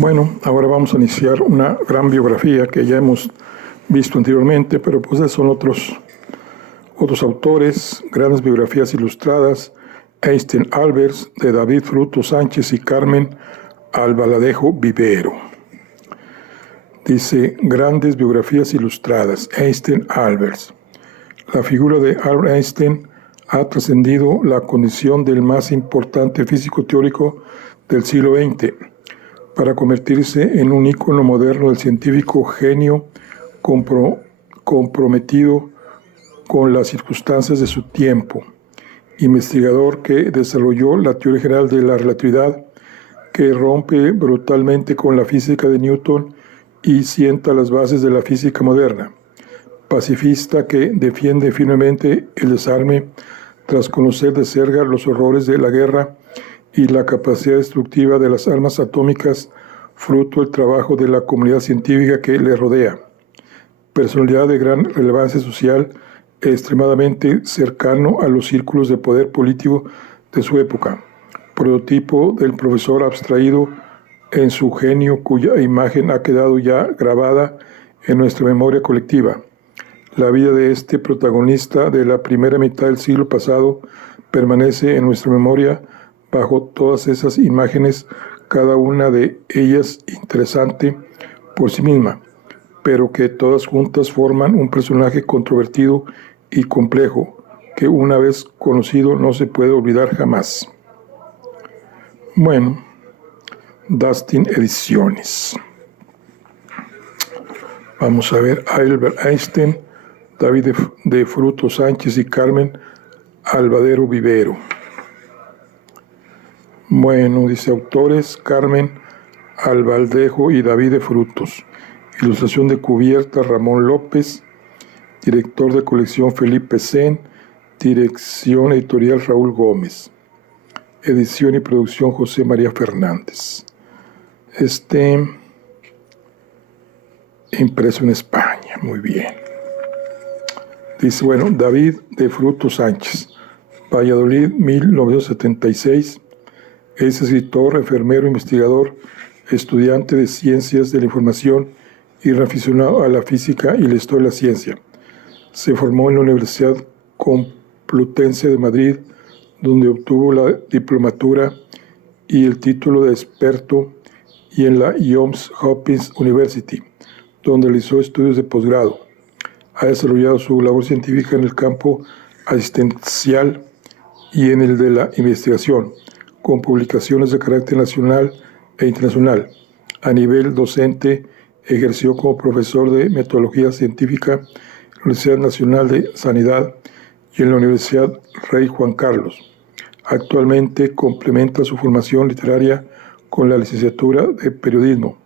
Bueno, ahora vamos a iniciar una gran biografía que ya hemos visto anteriormente, pero pues son otros autores, grandes biografías ilustradas: Einstein Albers, de David Fruto Sánchez y Carmen Albaladejo Vivero. Dice, grandes biografías ilustradas, Einstein Albers. La figura de Albert Einstein ha trascendido la condición del más importante físico teórico del siglo XX, para convertirse en un ícono moderno del científico genio comprometido con las circunstancias de su tiempo, investigador que desarrolló la teoría general de la relatividad, que rompe brutalmente con la física de Newton y sienta las bases de la física moderna, pacifista que defiende firmemente el desarme tras conocer de cerca los horrores de la guerra y la capacidad destructiva de las armas atómicas, fruto del trabajo de la comunidad científica que le rodea. Personalidad de gran relevancia social, extremadamente cercano a los círculos de poder político de su época. Prototipo del profesor abstraído en su genio, cuya imagen ha quedado ya grabada en nuestra memoria colectiva. La vida de este protagonista de la primera mitad del siglo pasado permanece en nuestra memoria bajo todas esas imágenes, cada una de ellas interesante por sí misma, pero que todas juntas forman un personaje controvertido y complejo, que una vez conocido no se puede olvidar jamás. Bueno, Dustin Ediciones. Vamos a ver, Albert Einstein, David de Fruto Sánchez y Carmen Albaladejo Vivero. Bueno, dice autores: Carmen Albaladejo y David de Frutos. Ilustración de cubierta Ramón López. Director de colección Felipe Sen. Dirección editorial Raúl Gómez. Edición y producción José María Fernández. Impreso en España. Muy bien. Dice, bueno, David de Fruto Sánchez, Valladolid, 1976. Es escritor, enfermero, investigador, estudiante de Ciencias de la Información y aficionado a la física y la historia de la ciencia. Se formó en la Universidad Complutense de Madrid, donde obtuvo la diplomatura y el título de experto, y en la Johns Hopkins University, donde realizó estudios de posgrado. Ha desarrollado su labor científica en el campo asistencial y en el de la investigación, con publicaciones de carácter nacional e internacional. A nivel docente, ejerció como profesor de metodología científica en la Universidad Nacional de Sanidad y en la Universidad Rey Juan Carlos. Actualmente complementa su formación literaria con la licenciatura de periodismo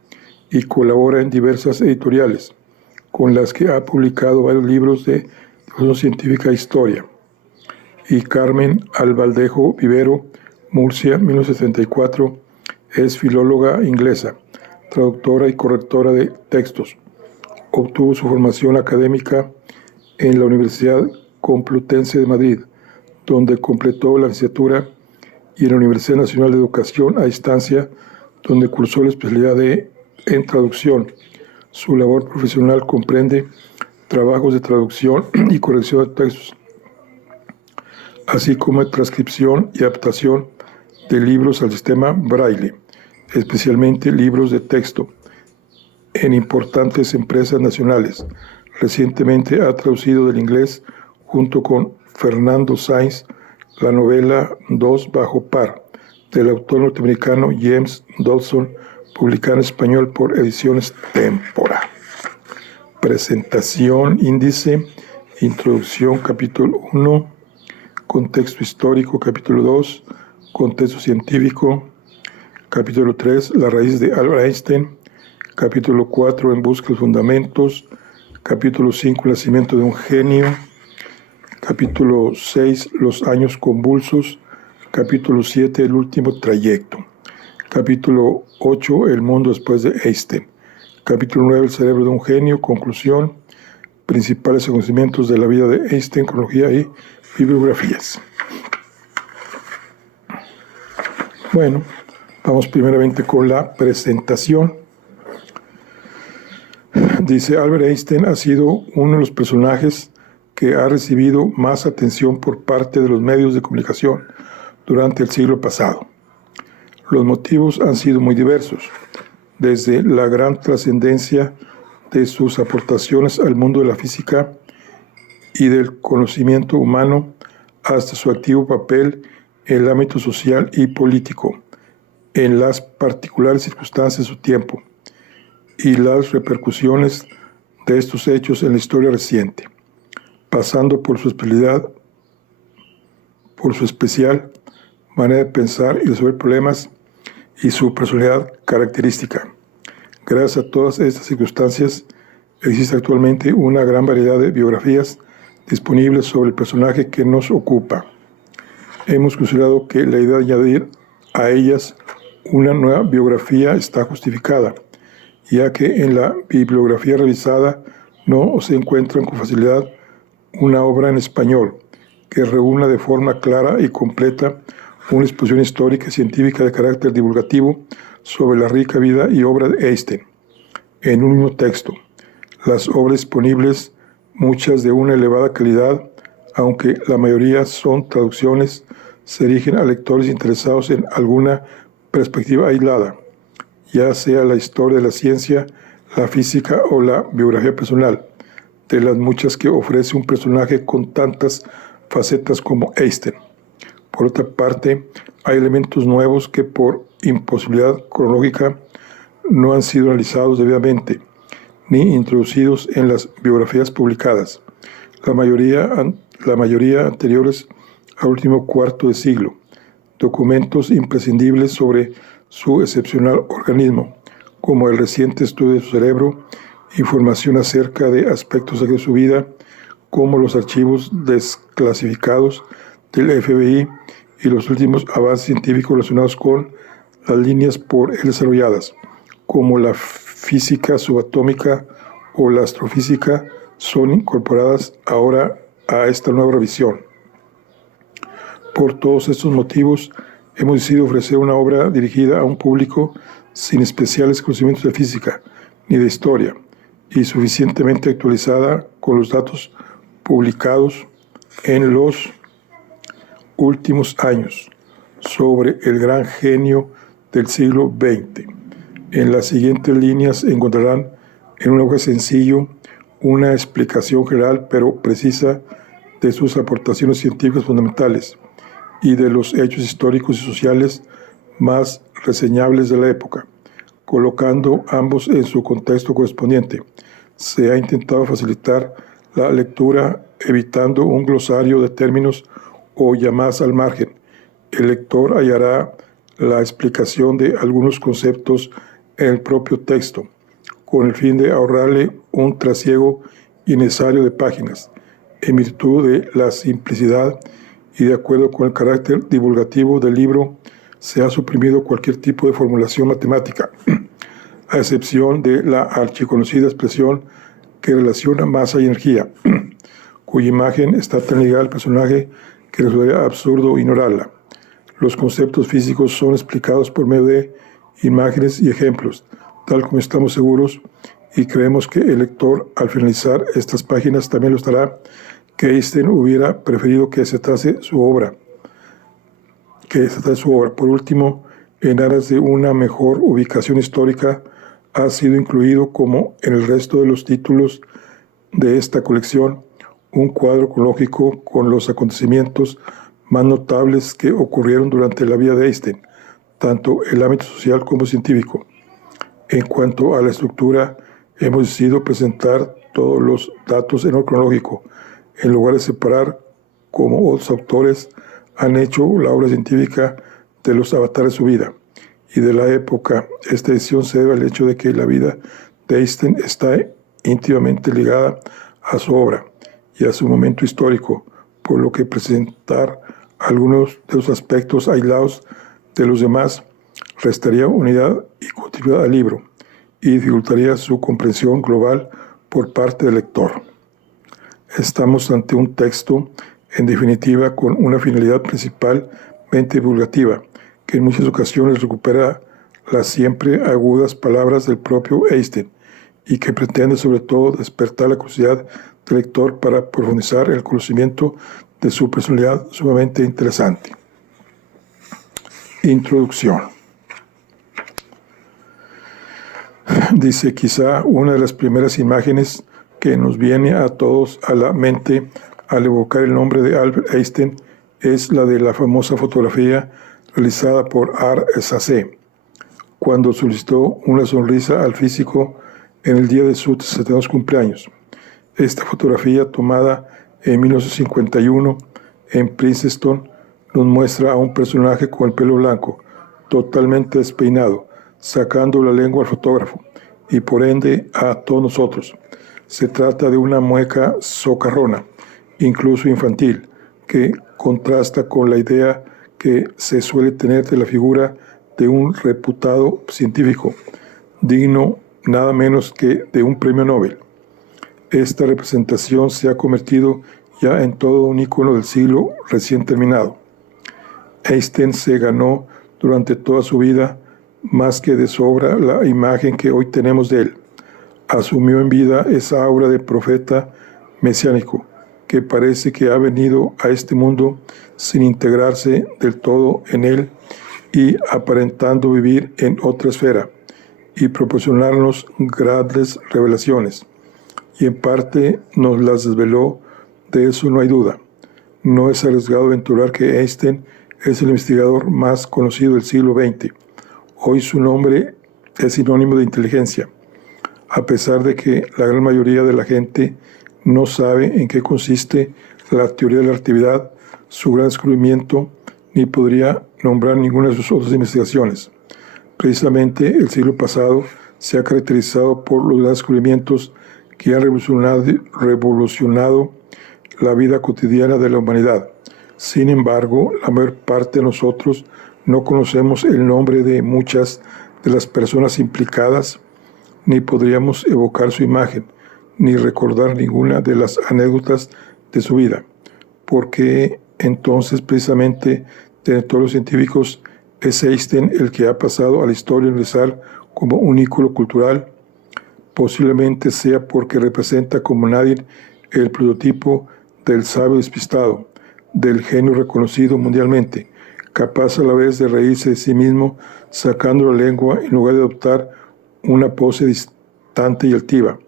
y colabora en diversas editoriales, con las que ha publicado varios libros de divulgación científica e historia. Y Carmen Albaladejo Vivero, Murcia, 1974, es filóloga inglesa, traductora y correctora de textos. Obtuvo su formación académica en la Universidad Complutense de Madrid, donde completó la licenciatura, y en la Universidad Nacional de Educación a Distancia, donde cursó la especialidad en traducción. Su labor profesional comprende trabajos de traducción y corrección de textos, así como de transcripción y adaptación de libros al sistema Braille, especialmente libros de texto, en importantes empresas nacionales. Recientemente ha traducido del inglés, junto con Fernando Sainz, la novela Dos bajo par, del autor norteamericano James Dodson, publicada en español por Ediciones Témpora. Presentación, índice, introducción, capítulo 1, contexto histórico, capítulo 2, contexto científico, capítulo 3, la raíz de Albert Einstein, capítulo 4, en busca de fundamentos, capítulo 5, el nacimiento de un genio, capítulo 6, los años convulsos, capítulo 7, el último trayecto, capítulo 8, el mundo después de Einstein, capítulo 9, el cerebro de un genio, conclusión, principales conocimientos de la vida de Einstein, cronología y bibliografías. Bueno, Vamos primeramente con la presentación. Dice, Albert Einstein ha sido uno de los personajes que ha recibido más atención por parte de los medios de comunicación durante el siglo pasado. Los motivos han sido muy diversos, desde la gran trascendencia de sus aportaciones al mundo de la física y del conocimiento humano hasta su activo papel en el ámbito social y político, en las particulares circunstancias de su tiempo y las repercusiones de estos hechos en la historia reciente, pasando por su especial manera de pensar y resolver problemas y su personalidad característica. Gracias a todas estas circunstancias, existe actualmente una gran variedad de biografías disponibles sobre el personaje que nos ocupa. Hemos considerado que la idea de añadir a ellas una nueva biografía está justificada, ya que en la bibliografía revisada no se encuentra con facilidad una obra en español que reúna de forma clara y completa una exposición histórica y científica de carácter divulgativo sobre la rica vida y obra de Einstein en un mismo texto. Las obras disponibles, muchas de una elevada calidad, aunque la mayoría son traducciones, se dirigen a lectores interesados en alguna perspectiva aislada, ya sea la historia de la ciencia, la física o la biografía personal, de las muchas que ofrece un personaje con tantas facetas como Einstein. Por otra parte, hay elementos nuevos que por imposibilidad cronológica no han sido analizados debidamente, ni introducidos en las biografías publicadas, la mayoría anteriores al último cuarto de siglo, documentos imprescindibles sobre su excepcional organismo, como el reciente estudio de su cerebro, información acerca de aspectos de su vida, como los archivos desclasificados del FBI y los últimos avances científicos relacionados con las líneas por él desarrolladas, como la física subatómica o la astrofísica, son incorporadas ahora a esta nueva revisión. Por todos estos motivos, hemos decidido ofrecer una obra dirigida a un público sin especiales conocimientos de física ni de historia y suficientemente actualizada con los datos publicados en los últimos años sobre el gran genio del siglo XX. En las siguientes líneas encontrarán en un lenguaje sencillo una explicación general pero precisa de sus aportaciones científicas fundamentales y de los hechos históricos y sociales más reseñables de la época, colocando ambos en su contexto correspondiente. Se ha intentado facilitar la lectura evitando un glosario de términos o llamadas al margen. El lector hallará la explicación de algunos conceptos en el propio texto, con el fin de ahorrarle un trasiego innecesario de páginas. En virtud de la simplicidad y de acuerdo con el carácter divulgativo del libro, se ha suprimido cualquier tipo de formulación matemática, a excepción de la archiconocida expresión que relaciona masa y energía, cuya imagen está tan ligada al personaje que resultaría absurdo ignorarla. Los conceptos físicos son explicados por medio de imágenes y ejemplos, tal como estamos seguros y creemos que el lector, al finalizar estas páginas, también lo estará, que Einstein hubiera preferido que se tratase su obra. Por último, en aras de una mejor ubicación histórica, ha sido incluido, como en el resto de los títulos de esta colección, un cuadro cronológico con los acontecimientos más notables que ocurrieron durante la vida de Einstein, tanto en el ámbito social como científico. En cuanto a la estructura, hemos decidido presentar todos los datos en orden cronológico, en lugar de separar, como otros autores han hecho, la obra científica de los avatares de su vida y de la época. Esta edición se debe al hecho de que la vida de Einstein está íntimamente ligada a su obra y a su momento histórico, por lo que presentar algunos de los aspectos aislados de los demás restaría unidad y continuidad al libro y dificultaría su comprensión global por parte del lector. Estamos ante un texto, en definitiva, con una finalidad principalmente divulgativa, que en muchas ocasiones recupera las siempre agudas palabras del propio Einstein y que pretende sobre todo despertar la curiosidad del lector para profundizar el conocimiento de su personalidad sumamente interesante. Introducción. Dice, quizá una de las primeras imágenes que nos viene a todos a la mente al evocar el nombre de Albert Einstein es la de la famosa fotografía realizada por Art Sace, cuando solicitó una sonrisa al físico en el día de su 72 cumpleaños. Esta fotografía, tomada en 1951 en Princeton, nos muestra a un personaje con el pelo blanco, totalmente despeinado, sacando la lengua al fotógrafo y por ende a todos nosotros. Se trata de una mueca socarrona, incluso infantil, que contrasta con la idea que se suele tener de la figura de un reputado científico, digno nada menos que de un premio Nobel. Esta representación se ha convertido ya en todo un ícono del siglo recién terminado. Einstein se ganó durante toda su vida más que de sobra la imagen que hoy tenemos de él. Asumió en vida esa aura de profeta mesiánico que parece que ha venido a este mundo sin integrarse del todo en él y aparentando vivir en otra esfera y proporcionarnos grandes revelaciones. Y en parte nos las desveló, de eso no hay duda. No es arriesgado aventurar que Einstein es el investigador más conocido del siglo XX. Hoy su nombre es sinónimo de inteligencia, a pesar de que la gran mayoría de la gente no sabe en qué consiste la teoría de la relatividad, su gran descubrimiento, ni podría nombrar ninguna de sus otras investigaciones. Precisamente el siglo pasado se ha caracterizado por los grandes descubrimientos que han revolucionado la vida cotidiana de la humanidad. Sin embargo, la mayor parte de nosotros no conocemos el nombre de muchas de las personas implicadas, ni podríamos evocar su imagen, ni recordar ninguna de las anécdotas de su vida. Porque entonces, precisamente, de todos los científicos, es Einstein el que ha pasado a la historia universal como un ícono cultural. Posiblemente sea porque representa como nadie el prototipo del sabio despistado, del genio reconocido mundialmente, capaz a la vez de reírse de sí mismo, sacando la lengua en lugar de adoptar una pose distante y altiva.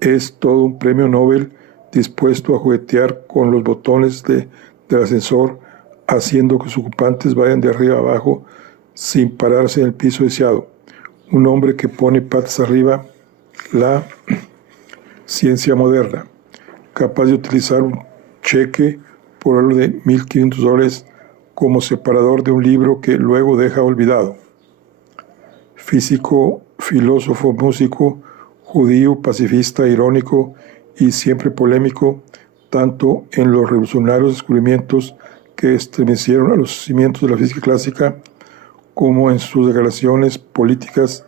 Es todo un premio Nobel dispuesto a juguetear con los botones del ascensor, haciendo que sus ocupantes vayan de arriba a abajo sin pararse en el piso deseado. Un hombre que pone patas arriba la ciencia moderna, capaz de utilizar un cheque por valor de $1,500 como separador de un libro que luego deja olvidado. Físico, filósofo, músico, judío, pacifista, irónico y siempre polémico, tanto en los revolucionarios descubrimientos que estremecieron a los cimientos de la física clásica, como en sus declaraciones políticas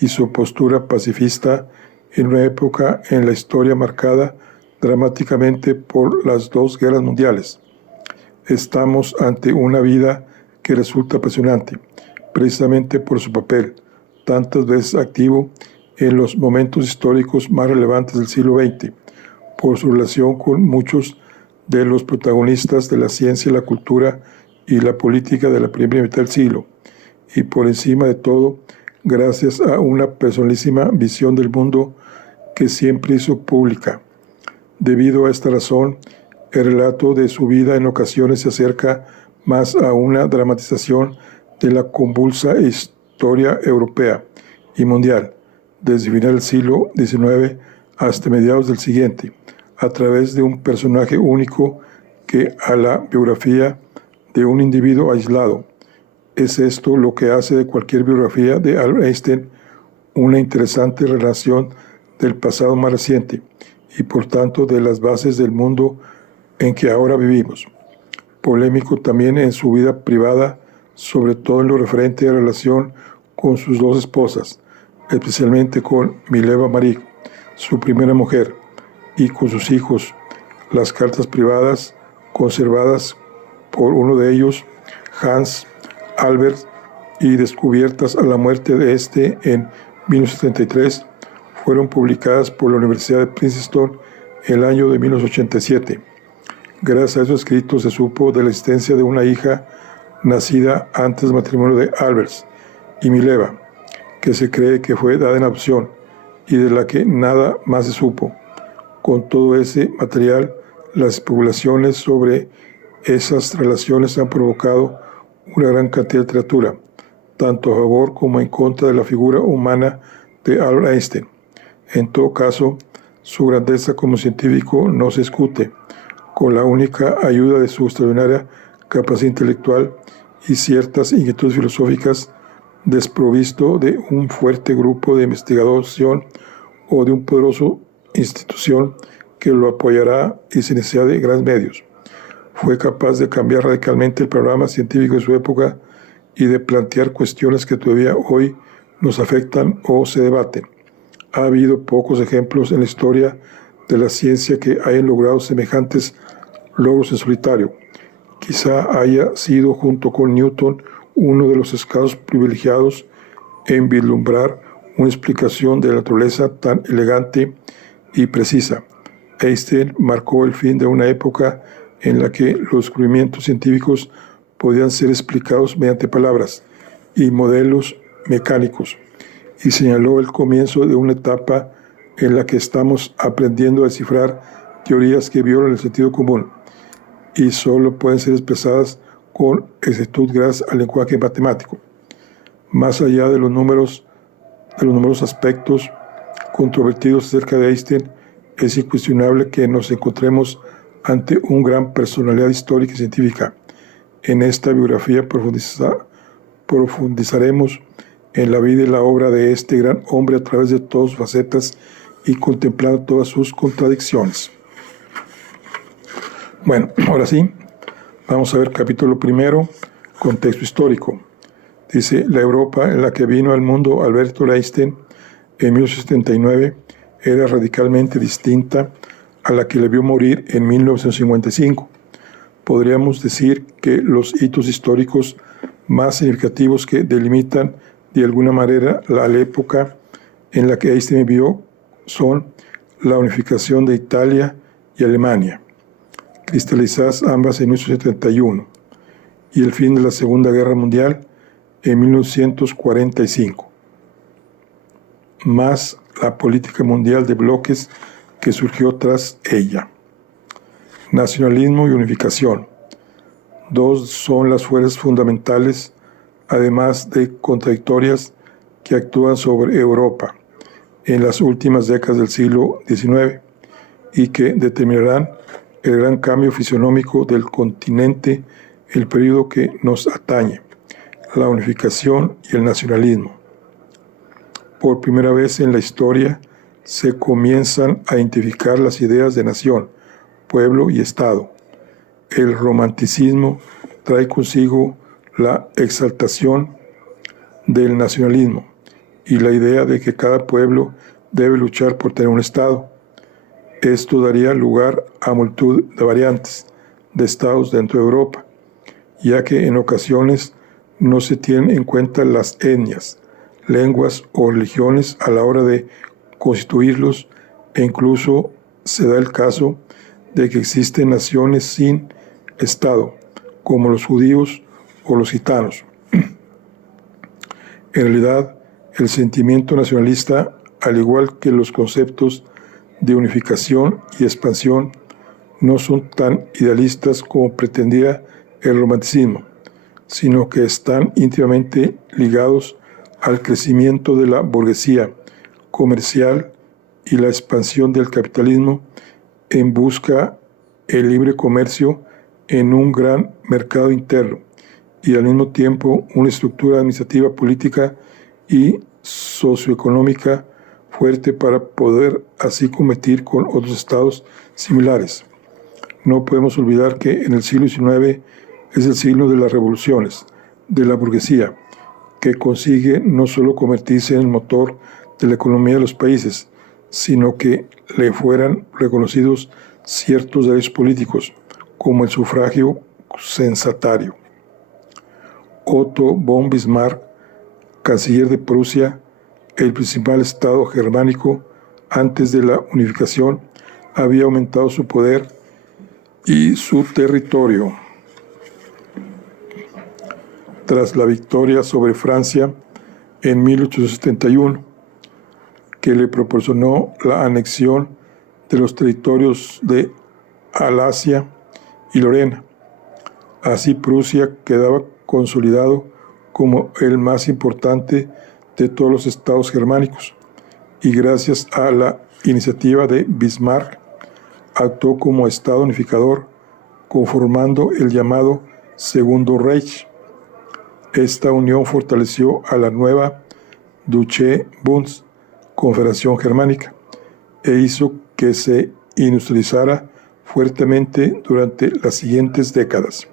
y su postura pacifista en una época en la historia marcada dramáticamente por las dos guerras mundiales. Estamos ante una vida que resulta apasionante, precisamente por su papel, tantas veces activo en los momentos históricos más relevantes del siglo XX, por su relación con muchos de los protagonistas de la ciencia, la cultura y la política de la primera mitad del siglo, y por encima de todo, gracias a una personalísima visión del mundo que siempre hizo pública. Debido a esta razón, el relato de su vida en ocasiones se acerca más a una dramatización de la convulsa historia europea y mundial, desde el final del siglo XIX hasta mediados del siguiente, a través de un personaje único que a la biografía de un individuo aislado. Es esto lo que hace de cualquier biografía de Albert Einstein una interesante relación del pasado más reciente y por tanto de las bases del mundo en que ahora vivimos. Polémico también en su vida privada, sobre todo en lo referente a la relación con sus dos esposas, especialmente con Mileva Maric, su primera mujer, y con sus hijos, las cartas privadas conservadas por uno de ellos, Hans, Albert y descubiertas a la muerte de este en 1973, fueron publicadas por la Universidad de Princeton en el año de 1987. Gracias a esos escritos se supo de la existencia de una hija nacida antes del matrimonio de Albers y Mileva, que se cree que fue dada en adopción y de la que nada más se supo. Con todo ese material, las especulaciones sobre esas relaciones han provocado una gran cantidad de literatura, tanto a favor como en contra de la figura humana de Albert Einstein. En todo caso, su grandeza como científico no se discute, con la única ayuda de su extraordinaria capacidad intelectual y ciertas inquietudes filosóficas, desprovisto de un fuerte grupo de investigación o de una poderosa institución que lo apoyará y sin necesidad de grandes medios. Fue capaz de cambiar radicalmente el panorama científico de su época y de plantear cuestiones que todavía hoy nos afectan o se debaten. Ha habido pocos ejemplos en la historia de la ciencia que hayan logrado semejantes logros en solitario. Quizá haya sido, junto con Newton, uno de los escasos privilegiados en vislumbrar una explicación de la naturaleza tan elegante y precisa. Einstein marcó el fin de una época en la que los descubrimientos científicos podían ser explicados mediante palabras y modelos mecánicos, y señaló el comienzo de una etapa en la que estamos aprendiendo a descifrar teorías que violan el sentido común y solo pueden ser expresadas con exactitud gracias al lenguaje matemático. Más allá de los numerosos aspectos controvertidos acerca de Einstein, es incuestionable que nos encontremos ante una gran personalidad histórica y científica. En esta biografía profundizaremos en la vida y la obra de este gran hombre a través de todas sus facetas y contemplando todas sus contradicciones. Bueno, ahora sí, vamos a ver capítulo primero, contexto histórico. Dice, la Europa en la que vino al mundo Albert Einstein en 1979 era radicalmente distinta a la que le vio morir en 1955. Podríamos decir que los hitos históricos más significativos que delimitan de alguna manera la época en la que Einstein vivió son la unificación de Italia y Alemania, cristalizadas ambas en 1971, y el fin de la Segunda Guerra Mundial en 1945, más la política mundial de bloques que surgió tras ella. Nacionalismo y unificación. Dos son las fuerzas fundamentales, además de contradictorias, que actúan sobre Europa en las últimas décadas del siglo XIX y que determinarán el gran cambio fisionómico del continente, el periodo que nos atañe, la unificación y el nacionalismo. Por primera vez en la historia se comienzan a identificar las ideas de nación, pueblo y Estado. El romanticismo trae consigo la exaltación del nacionalismo y la idea de que cada pueblo debe luchar por tener un Estado. Esto daría lugar a multitud de variantes de estados dentro de Europa, ya que en ocasiones no se tienen en cuenta las etnias, lenguas o religiones a la hora de constituirlos, e incluso se da el caso de que existen naciones sin Estado, como los judíos o los gitanos. En realidad, el sentimiento nacionalista, al igual que los conceptos de unificación y expansión, no son tan idealistas como pretendía el romanticismo, sino que están íntimamente ligados al crecimiento de la burguesía comercial y la expansión del capitalismo en busca del libre comercio en un gran mercado interno y al mismo tiempo una estructura administrativa, política y socioeconómica fuerte para poder así competir con otros estados similares. No podemos olvidar que en el siglo XIX es el siglo de las revoluciones, de la burguesía, que consigue no solo convertirse en el motor de la economía de los países, sino que le fueran reconocidos ciertos derechos políticos, como el sufragio censatario. Otto von Bismarck, canciller de Prusia, el principal estado germánico antes de la unificación, había aumentado su poder y su territorio. Tras la victoria sobre Francia en 1871, que le proporcionó la anexión de los territorios de Alsacia y Lorena. Así Prusia quedaba consolidado como el más importante de todos los estados germánicos, y gracias a la iniciativa de Bismarck actuó como estado unificador, conformando el llamado Segundo Reich. Esta unión fortaleció a la nueva Deutsche Bund, Confederación Germánica, e hizo que se industrializara fuertemente durante las siguientes décadas.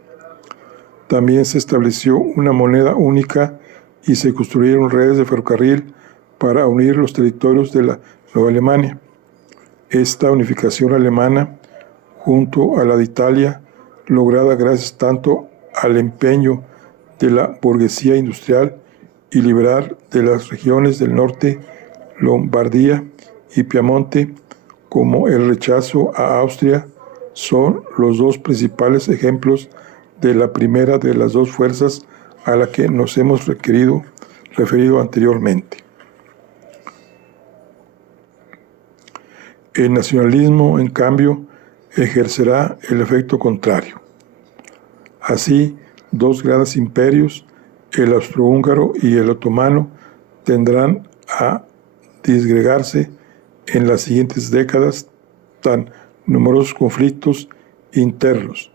También se estableció una moneda única y se construyeron redes de ferrocarril para unir los territorios de la Nueva Alemania. Esta unificación alemana, junto a la de Italia, lograda gracias tanto al empeño de la burguesía industrial y liberal de las regiones del norte, Lombardía y Piamonte, como el rechazo a Austria, son los dos principales ejemplos de la primera de las dos fuerzas a la que nos hemos referido anteriormente. El nacionalismo, en cambio, ejercerá el efecto contrario. Así, dos grandes imperios, el austrohúngaro y el otomano, tendrán a disgregarse en las siguientes décadas tan numerosos conflictos internos,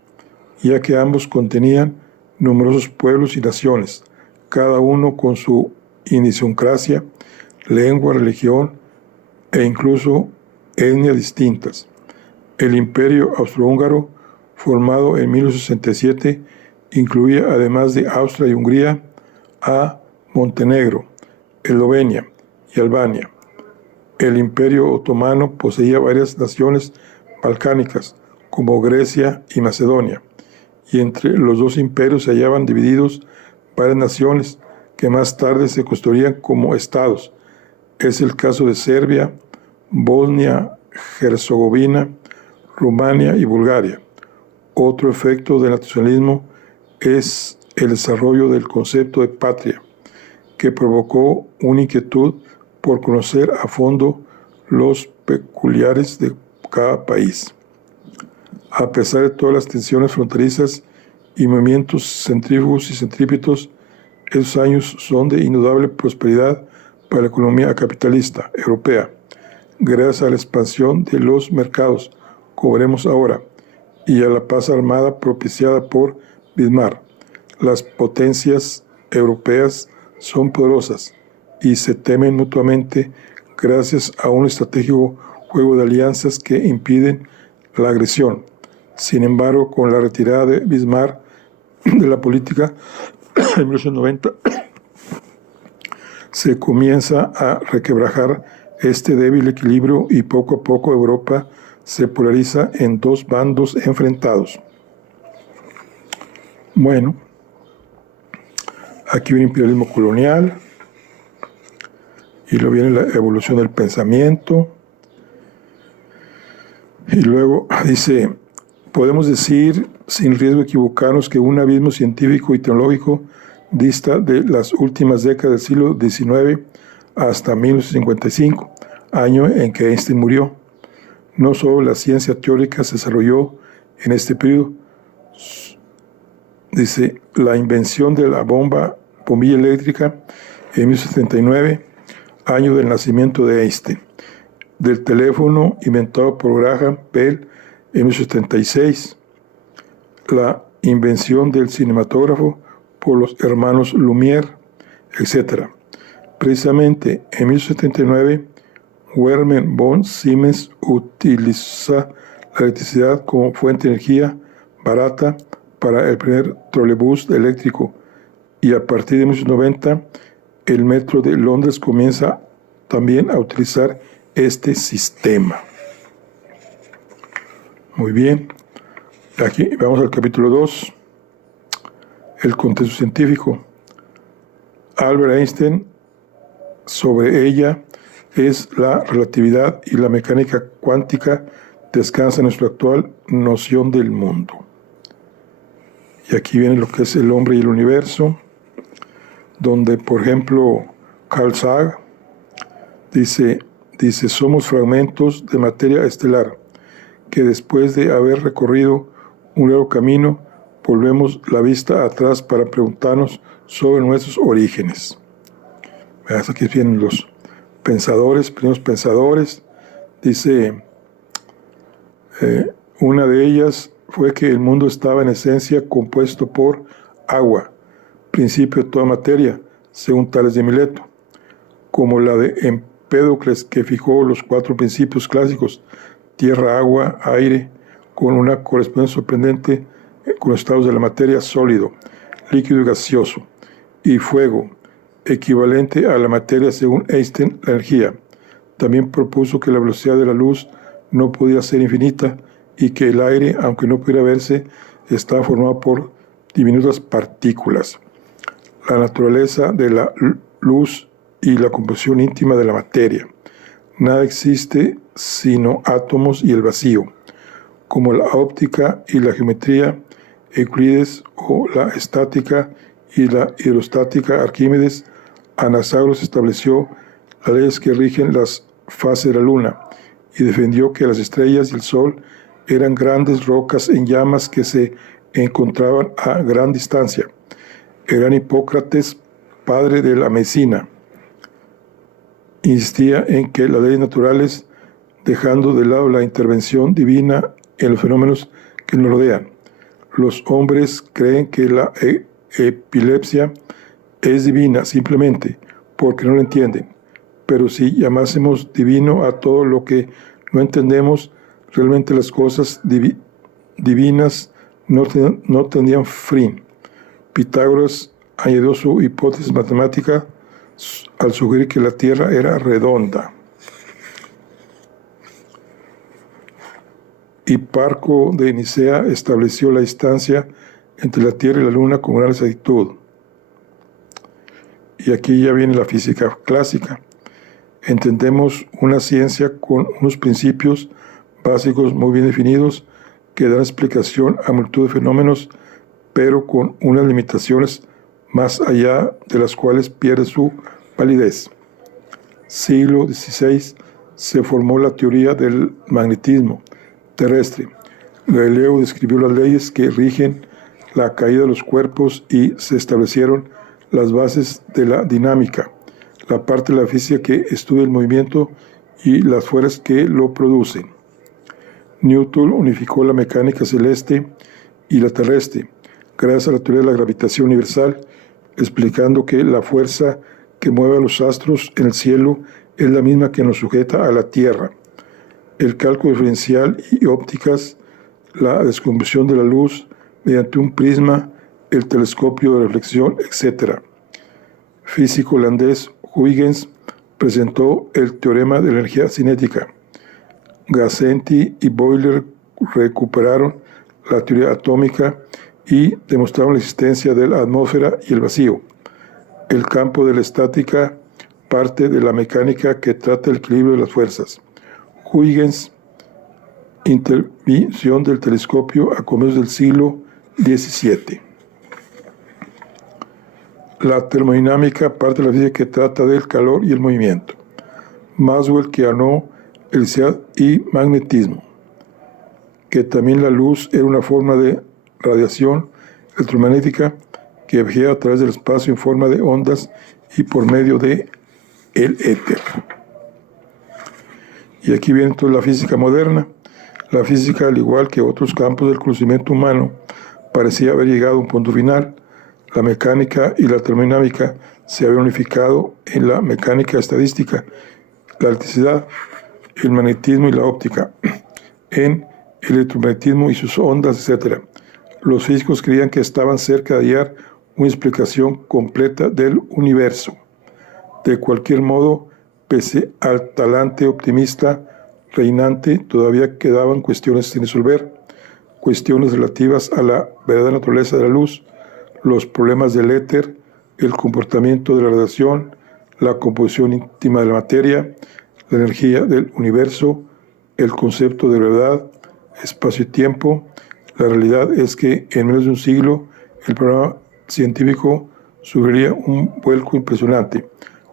ya que ambos contenían numerosos pueblos y naciones, cada uno con su idiosincrasia, lengua, religión e incluso etnias distintas. El imperio austrohúngaro, formado en 1867, incluía, además de Austria y Hungría, a Montenegro, Eslovenia y Albania. El imperio otomano poseía varias naciones balcánicas, como Grecia y Macedonia, y entre los dos imperios se hallaban divididos varias naciones que más tarde se construirían como estados. Es el caso de Serbia, Bosnia, Herzegovina, Rumania y Bulgaria. Otro efecto del nacionalismo es el desarrollo del concepto de patria, que provocó una inquietud por conocer a fondo los peculiares de cada país. A pesar de todas las tensiones fronterizas y movimientos centrífugos y centrípetos, esos años son de indudable prosperidad para la economía capitalista europea, gracias a la expansión de los mercados, como veremos ahora, y a la paz armada propiciada por Bismarck. Las potencias europeas son poderosas y se temen mutuamente gracias a un estratégico juego de alianzas que impiden la agresión. Sin embargo, con la retirada de Bismarck de la política en 1890, se comienza a requebrajar este débil equilibrio y poco a poco Europa se polariza en dos bandos enfrentados. Bueno, aquí viene el imperialismo colonial y luego viene la evolución del pensamiento y luego dice: podemos decir sin riesgo de equivocarnos que un abismo científico y tecnológico dista de las últimas décadas del siglo XIX hasta 1955, año en que Einstein murió. No solo la ciencia teórica se desarrolló en este periodo. Dice, la invención de la bombilla eléctrica en 1979, año del nacimiento de Einstein, del teléfono inventado por Graham Bell en 1976, la invención del cinematógrafo por los hermanos Lumière, etc. Precisamente en 1979, Werner von Siemens utiliza la electricidad como fuente de energía barata para el primer trolebús eléctrico, y a partir de 1990 el metro de Londres comienza también a utilizar este sistema. Muy bien, aquí vamos al capítulo 2. el contexto científico. Albert Einstein, sobre ella es la relatividad y la mecánica cuántica descansa en nuestra actual noción del mundo. Y aquí viene lo que es el hombre y el universo, donde, por ejemplo, Carl Sagan dice, somos fragmentos de materia estelar, que después de haber recorrido un largo camino, volvemos la vista atrás para preguntarnos sobre nuestros orígenes. Aquí vienen los pensadores, primeros pensadores. Dice, una de ellas fue que el mundo estaba en esencia compuesto por agua, principio de toda materia, según Tales de Mileto, como la de Empédocles, que fijó los 4 principios clásicos: tierra, agua, aire, con una correspondencia sorprendente con los estados de la materia: sólido, líquido y gaseoso, y fuego, equivalente a la materia según Einstein, la energía. También propuso que la velocidad de la luz no podía ser infinita y que el aire, aunque no pudiera verse, estaba formado por diminutas partículas. La naturaleza de la luz y la composición íntima de la materia. Nada existe sino átomos y el vacío, como la óptica y la geometría, Euclides, o la estática y la hidrostática, Arquímedes. Anaxágoras estableció las leyes que rigen las fases de la luna y defendió que las estrellas y el sol eran grandes rocas en llamas que se encontraban a gran distancia. El gran Hipócrates, padre de la medicina, insistía en que las leyes naturales, dejando de lado la intervención divina en los fenómenos que nos rodean. Los hombres creen que la epilepsia es divina simplemente porque no lo entienden, pero si llamásemos divino a todo lo que no entendemos, realmente las cosas divinas no tendrían fin. Pitágoras añadió su hipótesis matemática al sugerir que la Tierra era redonda. Hiparco de Nicea estableció la distancia entre la Tierra y la Luna con gran exactitud. Y aquí ya viene la física clásica. Entendemos una ciencia con unos principios básicos muy bien definidos que dan explicación a multitud de fenómenos, pero con unas limitaciones más allá de las cuales pierde su validez. Siglo XVI se formó la teoría del magnetismo terrestre. Galileo describió las leyes que rigen la caída de los cuerpos y se establecieron las bases de la dinámica, la parte de la física que estudia el movimiento y las fuerzas que lo producen. Newton unificó la mecánica celeste y la terrestre, gracias a la teoría de la gravitación universal, explicando que la fuerza que mueve a los astros en el cielo es la misma que nos sujeta a la Tierra. El cálculo diferencial y ópticas, la descomposición de la luz mediante un prisma, el telescopio de reflexión, etc. Físico holandés Huygens presentó el teorema de la energía cinética. Gassendi y Boyle recuperaron la teoría atómica y demostraron la existencia de la atmósfera y el vacío. El campo de la estática parte de la mecánica que trata el equilibrio de las fuerzas. Huygens, intervención del telescopio a comienzos del siglo XVII. La termodinámica parte de la física que trata del calor y el movimiento. Maxwell, que ganó electricidad y magnetismo, que también la luz era una forma de radiación electromagnética que viaja a través del espacio en forma de ondas y por medio de el éter. Y aquí viene toda la física moderna. La física, al igual que otros campos del conocimiento humano, parecía haber llegado a un punto final. La mecánica y la termodinámica se habían unificado en la mecánica estadística, la electricidad, el magnetismo y la óptica, en el electromagnetismo y sus ondas, etc. Los físicos creían que estaban cerca de hallar una explicación completa del universo. De cualquier modo, pese al talante optimista reinante, todavía quedaban cuestiones sin resolver, cuestiones relativas a la verdadera naturaleza de la luz, los problemas del éter, el comportamiento de la radiación, la composición íntima de la materia, la energía del universo, el concepto de gravedad, espacio y tiempo. La realidad es que en menos de un siglo el programa científico sufriría un vuelco impresionante.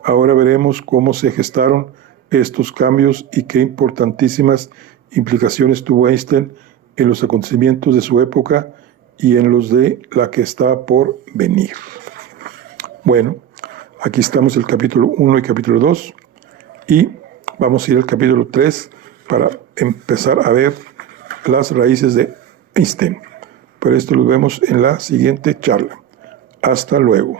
Ahora veremos cómo se gestaron estos cambios y qué importantísimas implicaciones tuvo Einstein en los acontecimientos de su época y en los de la que está por venir. Bueno, aquí estamos el capítulo 1 y capítulo 2 y vamos a ir al capítulo 3 para empezar a ver las raíces de Einstein. Pero esto lo vemos en la siguiente charla. Hasta luego.